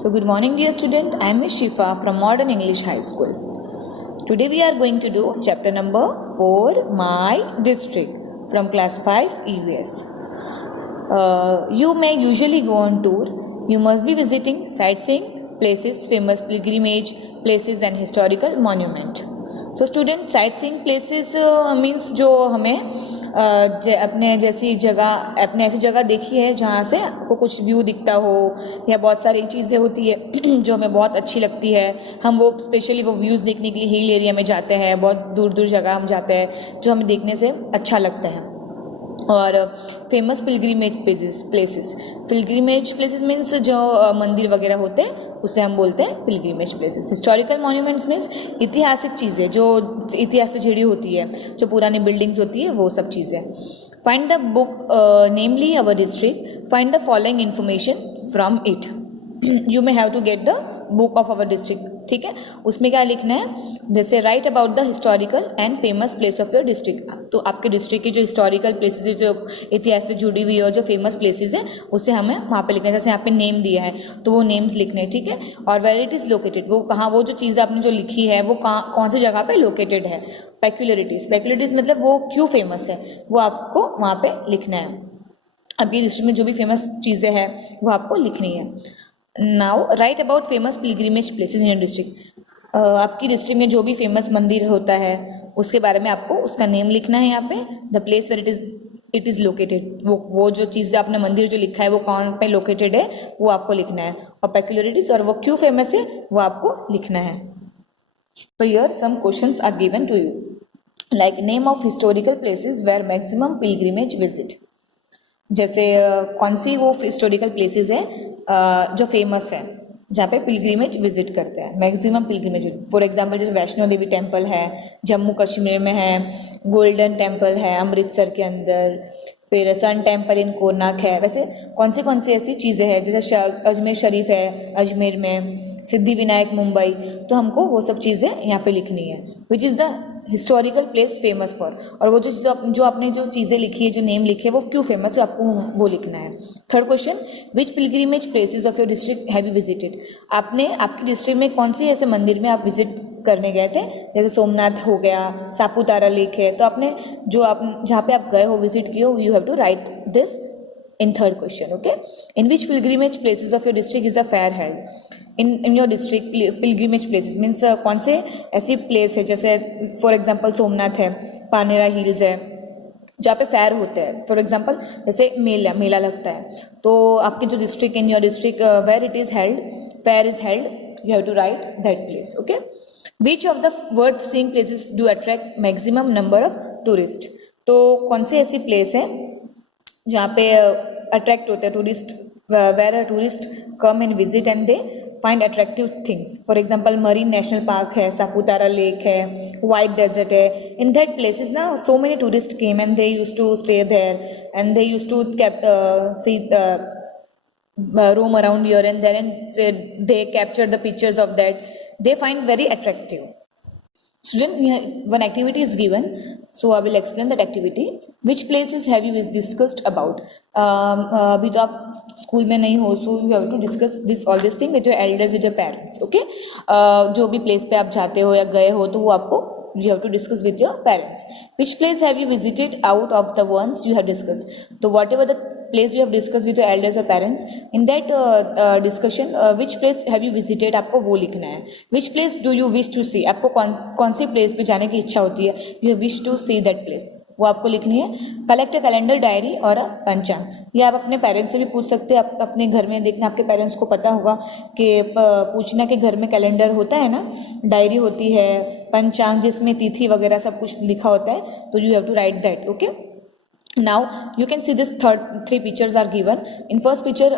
So good morning dear student, I am Miss Shifa from Modern English High School. Today we are going to do chapter number 4, My District from class 5 EVS. You may usually go on tour. You must be visiting sightseeing places, famous pilgrimage places and historical monument. So student, sightseeing places means जो हमें अपने जैसी जगह, अपने ऐसी जगह देखी है जहाँ से आपको कुछ व्यू दिखता हो या बहुत सारी चीज़ें होती है जो हमें बहुत अच्छी लगती है, हम वो स्पेशली वो व्यूज़ देखने के लिए हिल एरिया में जाते हैं, बहुत दूर दूर जगह हम जाते हैं जो हमें देखने से अच्छा लगता है. और फेमस पिलग्रीमेज प्लेसेस मीन्स जो मंदिर वगैरह होते हैं उसे हम बोलते हैं pilgrimage places. Historical monuments means ऐतिहासिक चीज़ें जो इतिहास से जुड़ी होती है, जो पुरानी बिल्डिंग्स होती है, वो सब चीज़ें. Find the book namely our district, find the following information from it. You may have to get the book of our district. ठीक है, उसमें क्या लिखना है, जैसे write about the historical and famous place of your district. तो आपके district की जो हिस्टोरिकल प्लेसेस, जो इतिहास से जुड़ी हुई और जो फेमस प्लेसेस हैं उसे हमें वहाँ पे लिखना है. जैसे यहाँ पे नेम दिया है तो वो नेम्स लिखने हैं. ठीक है, और वेयर इट इज़ लोकेटेड, वो कहाँ, वो जो चीज़ आपने जो लिखी है वो कहाँ, कौन सी जगह पे लोकेटेड है. पेक्युलरिटीज मतलब वो क्यों फेमस है, वो आपको वहाँ पे लिखना है. आपकी डिस्ट्रिक्ट में जो भी फेमस चीज़ें हैं वो आपको लिखनी है. Now right about famous pilgrimage places in your district. आपकी डिस्ट्रिक्ट में जो भी फेमस मंदिर होता है उसके बारे में आपको उसका नेम लिखना है. यहाँ पे the place where it is located, वो जो चीज़ आपने मंदिर जो लिखा है वो कहाँ पे लोकेटेड है वो आपको लिखना है. और पेक्युलरिटीज और वो क्यों फेमस है वो आपको लिखना है. So here some questions are given to you, like name of historical places where maximum pilgrimage visit. जैसे कौन सी वो हिस्टोरिकल प्लेसेस है जो फेमस है जहाँ पे पिलग्रिमेज विजिट करते हैं, मैक्सिमम पिलग्रिमेज. फॉर एग्जांपल जैसे वैष्णो देवी टेम्पल है जम्मू कश्मीर में है, गोल्डन टेम्पल है अमृतसर के अंदर, फिर सन टेम्पल इन कोणार्क है. वैसे कौन सी ऐसी चीज़ें हैं, जैसे अजमेर शरीफ है अजमेर में, सिद्धि विनायक मुंबई, तो हमको वो सब चीज़ें यहाँ पे लिखनी है. Which is the historical place famous for, और वो जो आपने जो चीज़ें लिखी है, जो नेम लिखे है, वो क्यों फेमस है आपको वो लिखना है. Third question, which pilgrimage places of your district have you visited. आपने आपकी डिस्ट्रिक्ट में कौन सी ऐसे मंदिर में आप विजिट करने गए थे, जैसे सोमनाथ हो गया, सापुतारा लेक है, तो आपने जो आप जहाँ पे आप गए हो, विजिट किए हो, you have to write this in third question. Okay, in which pilgrimage places of your district is the fair held. in your district pilgrimage places means कौन से ऐसी प्लेस है, जैसे फॉर एग्जांपल सोमनाथ है, पानेरा हिल्स है, जहाँ पे फेयर होते हैं. फॉर एग्जांपल जैसे मेला लगता है, तो आपकी जो district, in your district where it is held, fair is held, you have to write that place. Okay, which of the worth seeing places do attract maximum number of tourist. तो कौन सी ऐसी place है जहाँ पे attract होते हैं tourist, where tourist come and visit and they find attractive things. For example marine national park है, Saputara lake है, वाइट डेजर्ट है. इन दैट प्लेसेस ना so many tourist came and they use to stay there and they use to see roam around here and there, and they capture the pictures of that. They find very attractive. Student, one activity is given, so I will explain that activity. Which places have you discussed about? अभी तो आप school में नहीं हो, so you have to discuss all this thing with your elders, with your parents. Okay, जो भी place पे आप जाते हो या गए हो तो वो आपको you have to discuss with your parents. Which place have you visited out of the ones you have discussed? So whatever the place you have discussed with your elders or parents, in that discussion which place have you visited आपको वो लिखना है. Which place do you wish to see, आपको कौन सी place पे जाने की इच्छा होती है, you wish to see that place, वो आपको लिखनी है. कलेक्ट अ कैलेंडर, डायरी और पंचांग. ये आप अपने पेरेंट्स से भी पूछ सकते हैं. आप अपने घर में देखना, आपके पेरेंट्स को पता होगा कि पूछना कि घर में कैलेंडर होता है ना, डायरी होती है, पंचांग जिसमें तिथि वगैरह सब कुछ लिखा होता है, तो you have to write that. Okay, now you can see this three pictures are given. In first picture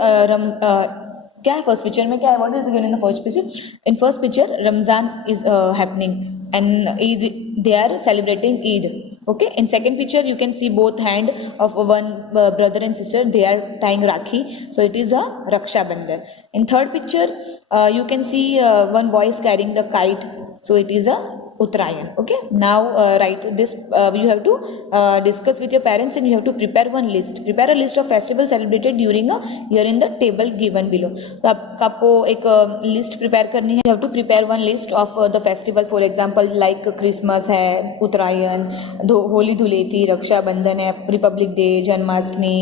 क्या है, फर्स्ट पिक्चर में क्या है, what is given in the first picture. In first picture Ramzan is happening and Eid, they are celebrating Eid. Okay, in second picture you can see both hand of one brother and sister, they are tying rakhi, so it is a raksha bandhan. In third picture you can see one boy is carrying the kite, so it is a Uttarayan. Okay, now write this. You have to discuss with your parents and you have to prepare one list. Prepare a list of festivals celebrated during a year in the table given below. तो आपको एक list prepare करनी है. You have to prepare one list of the festival. For example, like Christmas है, उत्तरायण, होली धुलेटी, रक्षाबंधन है, Republic day, Janmashtami,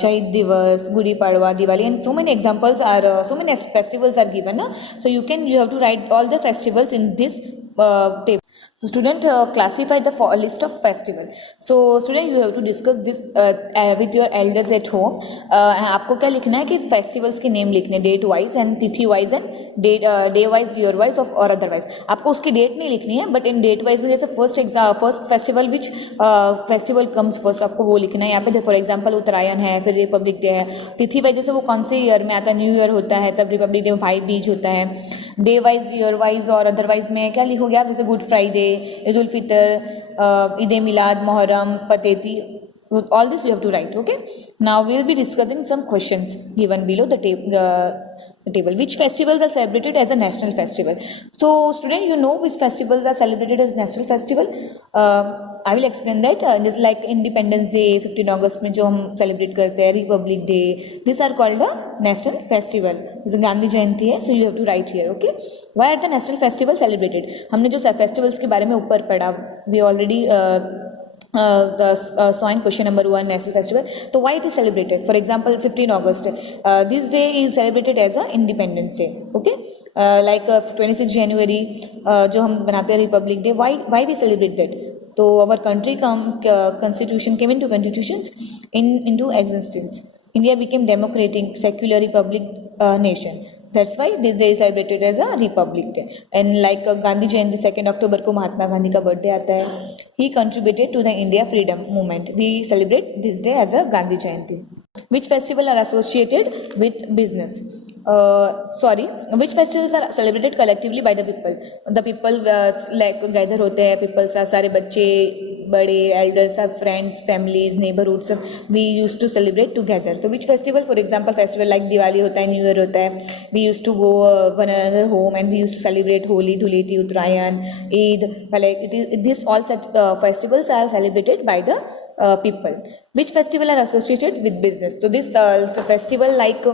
शहीद दिवस, Gudi Padwa, Diwali, and so many examples are so many festivals are given. So you have to write all the festivals in this table. So student, classify the list of festival. So student, you have to discuss this with your elders at home. आपको क्या लिखना है कि festivals के name लिखने, date wise and तिथि wise and day wise, year wise और otherwise. आपको उसकी डेट नहीं लिखनी है, बट इन डेट वाइज में जैसे first festival which festival comes first आपको वो लिखना है यहाँ पे. फॉर एग्जांपल उत्तरायण है, फिर रिपब्लिक डे है. तिथि वाइज जैसे वो कौन से ईयर में आता है, न्यू ईयर होता है, तब रिपब्लिक डे भाई बीज होता है. डे वाइज, ईयर वाइज और अदरवाइज में क्या लिखोगे आप, जैसे good Friday, Eid ul Fitr, Eid A Milad, Muharram, Pateti. All this you have to write. Okay, now we will be discussing some questions given below the table. Which festivals are celebrated as a national festival? So student, you know which festivals are celebrated as national festival. I will explain that. Just like Independence Day, 15 August में जो हम celebrate करते हैं, Republic Day, these are called a national festival. जैसे गांधी जयंती है, so you have to write here. Okay, why are the national festivals celebrated? हमने जो festivals के बारे में ऊपर पढ़ा, we already saw in question number 1, national festival. So why it is celebrated? For example, 15 August. This day is celebrated as a Independence Day. Okay, like 26 January जो हम बनाते हैं Republic Day. Why we celebrate that? So our country constitution came into into existence. India became democratic, secular republic nation. That's why this day is celebrated as a Republic Day. And like Gandhi Jayanti, 2nd October को महात्मा गांधी का birthday आता है. He contributed to the India freedom movement. We celebrate this day as a Gandhi Jayanti. Which festival are associated with business? Which festivals are celebrated collectively by the people? The people like gather होते हैं, people सारे बच्चे, बड़े, elders, friends, families, neighborhoods, we used to celebrate together. So which festival? For example, festival like Diwali होता है, New Year होता है, we used to go one another home and we used to celebrate Holi, Dhuleti, Uttarayan, Eid. Like this all such festivals are celebrated by the people. Which festival are associated with business? So this festival like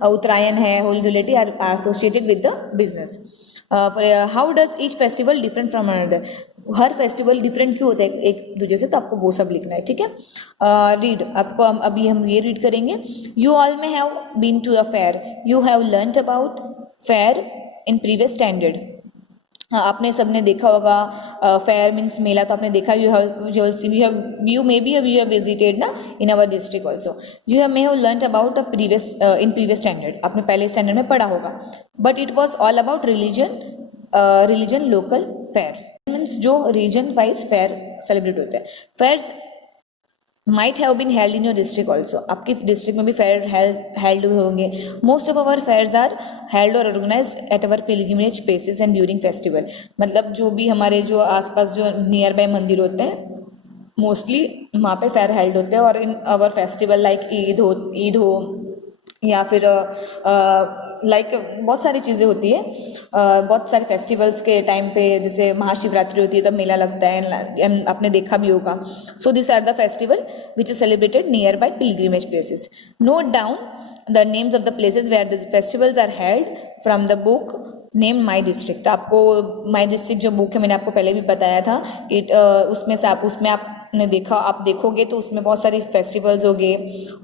Uttarayan है, Holi, Dhuleti are associated with the business. How does each festival different from another? Her festival different क्यों होता है एक दूसरे से, तो आपको वो सब लिखना है. ठीक है, रीड. आपको अभी हम ये रीड करेंगे. You all may have been to a fair. You have learned about fair in previous standard. आपने सबने देखा होगा, फेयर मीन्स मेला, तो आपने देखा. You may be you have visited ना in our district also. You may have learned about in previous standard. आपने पहले स्टैंडर्ड में पढ़ा होगा. But it was all about religion local fair means जो रीजन वाइज फेयर सेलिब्रेट होते हैं. Fairs might have been held in your district also. आपके district में भी फेयर हेल्ड हुए होंगे. Most of our fairs are held और organised at our pilgrimage places and during festival. मतलब जो भी हमारे जो आसपास जो नियर बाय मंदिर होते हैं, मोस्टली वहाँ पे फेयर हेल्ड होते हैं. और इन अवर फेस्टिवल लाइक ईद हो या फिर लाइक बहुत सारी चीज़ें होती है. बहुत सारे फेस्टिवल्स के टाइम पे जैसे महाशिवरात्रि होती है तब मेला लगता है, आपने देखा भी होगा. So this are the festival which is celebrated near by pilgrimage places. Note down the names of the places where the festivals are held from the book name my district. तो आपको माई डिस्ट्रिक्ट जो book है, मैंने आपको पहले भी बताया था कि उसमें से उसमें आपने देखा, आप देखोगे तो उसमें बहुत सारी फेस्टिवल्स होंगे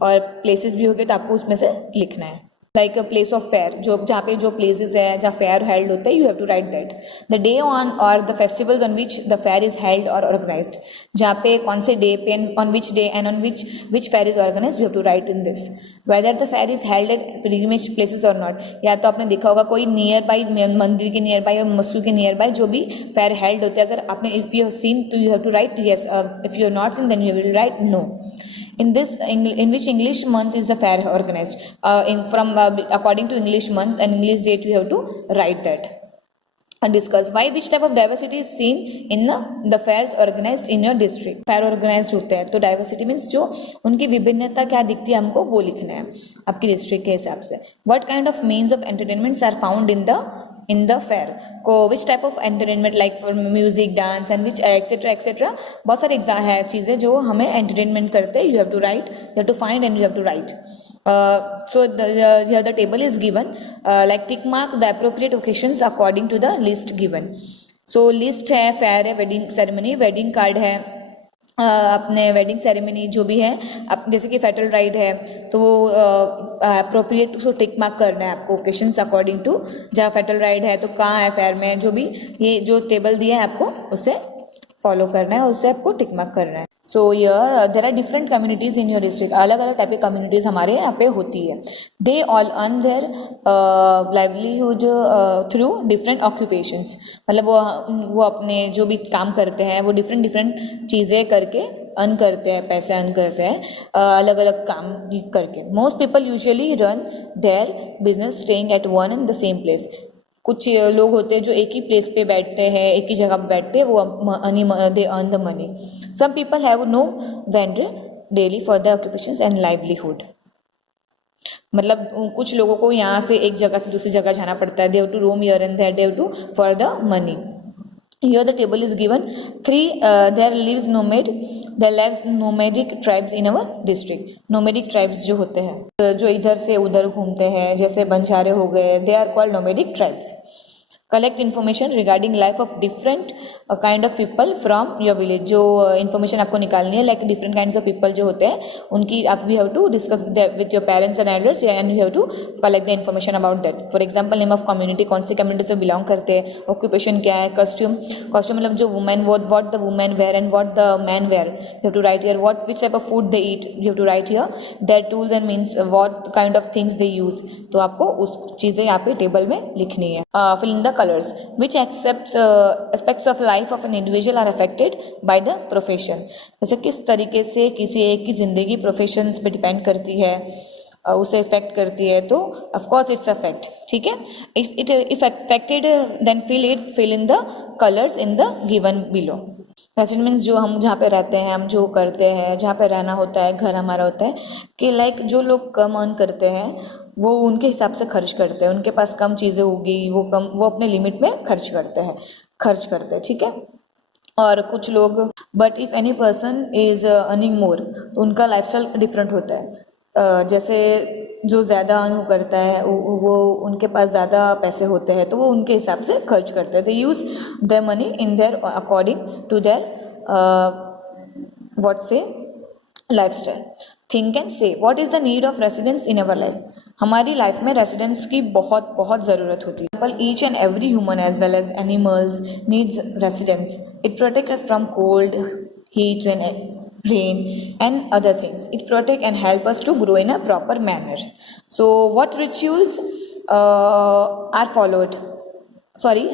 और प्लेसेस भी होंगे, तो आपको उसमें से लिखना है. Like a place of fair, जो जहाँ पे जो प्लेसेस है जहाँ फेयर हेल्ड होता है, you have to write that. The day on और the festivals on which the fair is held और ऑर्गेनाइज्ड. जहाँ पे कौन से डे पे, on which day and on which fair is organised, you have to write in this. Whether the fair is held at pilgrimage places और not. या तो आपने देखा होगा कोई नियर बाई मंदिर के नियर बाई या मस्जिद के नियर बाई जो भी फेयर हेल्ड होते हैं, अगर आपने इफ यू हैव सीन तो you have to write yes. If you are not seen then you will write no. In which English month is the fair organized? According to English month and English date, you have to write that. Discuss why which type of diversity is seen in the fairs organised in your district. Fair organised होते हैं तो diversity means जो उनकी विभिन्नता क्या दिखती है हमको वो लिखना है आपकी डिस्ट्रिक्ट के हिसाब से। What kind of means of entertainments are found in the fair को which type of entertainment like for music dance and which etcetera etcetera. बहुत सारी है चीज़ें जो हमें एंटरटेनमेंट करते हैं। You have to write, you have to find and you have to write. So here the table is given like tick mark the appropriate occasions according to the list given. So list है, fair है, wedding ceremony, wedding card है, अपने wedding ceremony जो भी है अब जैसे कि फेटल राइड है तो वो अप्रोप्रिएट उसको टिक मार्क करना है आपको ओकेशंस अकॉर्डिंग टू। जहाँ फेटल राइड है तो कहाँ है फेयर में, जो भी ये जो टेबल दिया है आपको उसे फॉलो करना है, उससे आपको टिक मार्क करना है। So there are different communities in your district, अलग अलग टाइप की कम्युनिटीज़ हमारे यहाँ पे होती है। They all earn their livelihood through different occupations, मतलब वो अपने जो भी काम करते हैं वो डिफरेंट चीज़ें करके अर्न करते हैं, पैसे अर्न करते हैं अलग अलग काम करके। Most people usually run their business staying at one and the same place. कुछ लोग होते हैं जो एक ही प्लेस पे बैठते हैं, एक ही जगह पे बैठते हैं, वो they earn the money. Some people have no vendor daily for the occupations and livelihood, मतलब कुछ लोगों को यहाँ से एक जगह से दूसरी जगह जाना पड़ता है। They have to roam here and there, they have to for the money. Here the table is given. There lives nomadic tribes in our district. Nomadic tribes जो होते हैं जो इधर से उधर घूमते हैं, जैसे बंजारे हो गए, they are called nomadic tribes. Collect information regarding life of different kind of people from your village. जो इन्फॉर्मेशन आपको निकालनी है like different kinds of people जो होते हैं उनकी आप we have to discuss with your parents and elders and you have to collect the information about that. For example name of community, कौन सी कम्युनिटी से बिलोंग करते हैं, ऑक्यूपेशन क्या है, कॉस्ट्यूम मतलब जो women what the women wear and what the man wear, you have to write here what which type of food they eat, you have to write here their tools and means what kind of things they use. तो आपको उस चीज़ें यहाँ पे table में लिखनी है। Fill in the colours which aspects of life of an individual are affected by the profession। जैसे किस तरीके से किसी एक की जिंदगी प्रोफेशंस पे डिपेंड करती है, उसे इफेक्ट करती है, तो ऑफ कोर्स इट्स अफेक्ट। ठीक है, if affected then fill in the colours in the given below. Resident means जो हम जहाँ पे रहते हैं, हम जो करते हैं, जहाँ पे रहना होता है, घर हमारा होता है, कि लाइक जो लोग कम अर्न करते हैं वो उनके हिसाब से खर्च करते हैं, उनके पास कम चीज़ें होगी, वो अपने लिमिट में खर्च करते हैं। ठीक है, और कुछ लोग but if any person is earning more तो उनका लाइफस्टाइल डिफरेंट होता है। जैसे जो ज़्यादा अर्न करता है वो उनके पास ज़्यादा पैसे होते हैं तो वो उनके हिसाब से खर्च करते हैं। They use the money in their according to their what say lifestyle. Think and say what is the need of residence in our life. हमारी लाइफ में रेसिडेंस की बहुत ज़रूरत होती है। But each and every human as well as animals needs residence. It protect us from cold, heat, rain and other things. It protect and help us to grow in a proper manner. So what rituals are followed?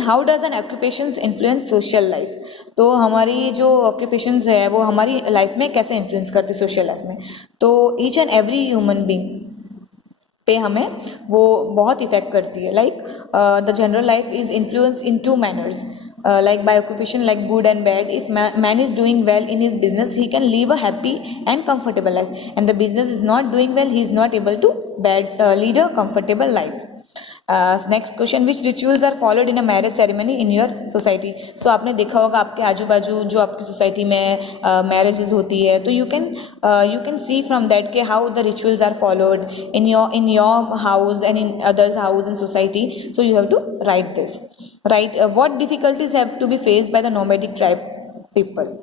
How does an occupations influence social life? तो हमारी जो occupations है वो हमारी life में कैसे influence करते हैं सोशल लाइफ में। तो each and every human being पे हमें वो बहुत इफेक्ट करती है। Like the general life is influence in two manners, like by occupation, like good and bad. If man is doing well in his business, he can live a happy and comfortable life, and the business is not doing well, he is not able to lead a comfortable life. Next question, which rituals are followed in a marriage ceremony in your society. So आपने देखा होगा आपके आजू बाजू जो आपकी society में marriages होती है तो you can see from that के how the rituals are followed in your house and in others house in society. So you have to write this. Right what difficulties have to be faced by the nomadic tribe people.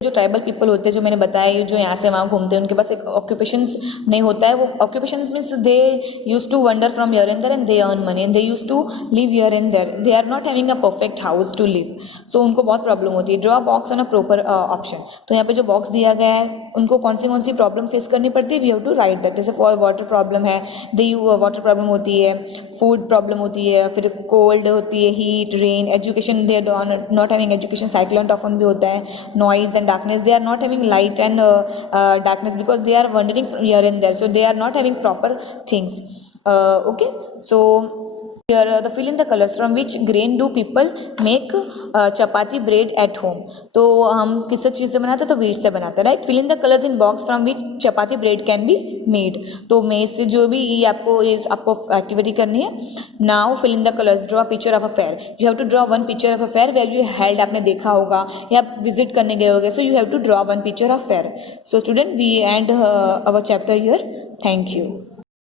जो tribal people होते हैं जो मैंने बताया, जो यहाँ से वहाँ घूमते हैं, उनके पास एक ऑक्यूपेशंस नहीं होता है। वो occupations means they use to wander from here and there and they earn money and they use to live here and there. They are not having a perfect house to live, so उनको बहुत problem होती है। Draw a box on a proper option. तो यहाँ पे जो box दिया गया है उनको कौन सी प्रॉब्लम फेस करनी पड़ती है, we have to write that. जैसे फॉर वाटर प्रॉब्लम है, वाटर प्रॉब्लम होती है, फूड प्रॉब्लम होती है, फिर कोल्ड होती है, heat, rain, education, they are not having education, cyclone typhoon भी होता है, noise and darkness, they are not having light and darkness because they are wandering from here and there, so they are not having proper things. Okay, so Here the fill in the colors. From which grain do people make chapati bread at home? तो हम किस चीज़ से बनाते हैं? तो wheat से बनाते हैं, right. Fill in the colours in box from which chapati bread can be made. तो मेज से जो भी ये आपको एक्टिविटी करनी है. Now fill in the colours. Draw picture of a fair. You have to draw one picture of a fair where you held. आपने देखा होगा या आप विजिट करने गए होगे. So you have to draw one picture of fair. So student, we end our chapter here. Thank you.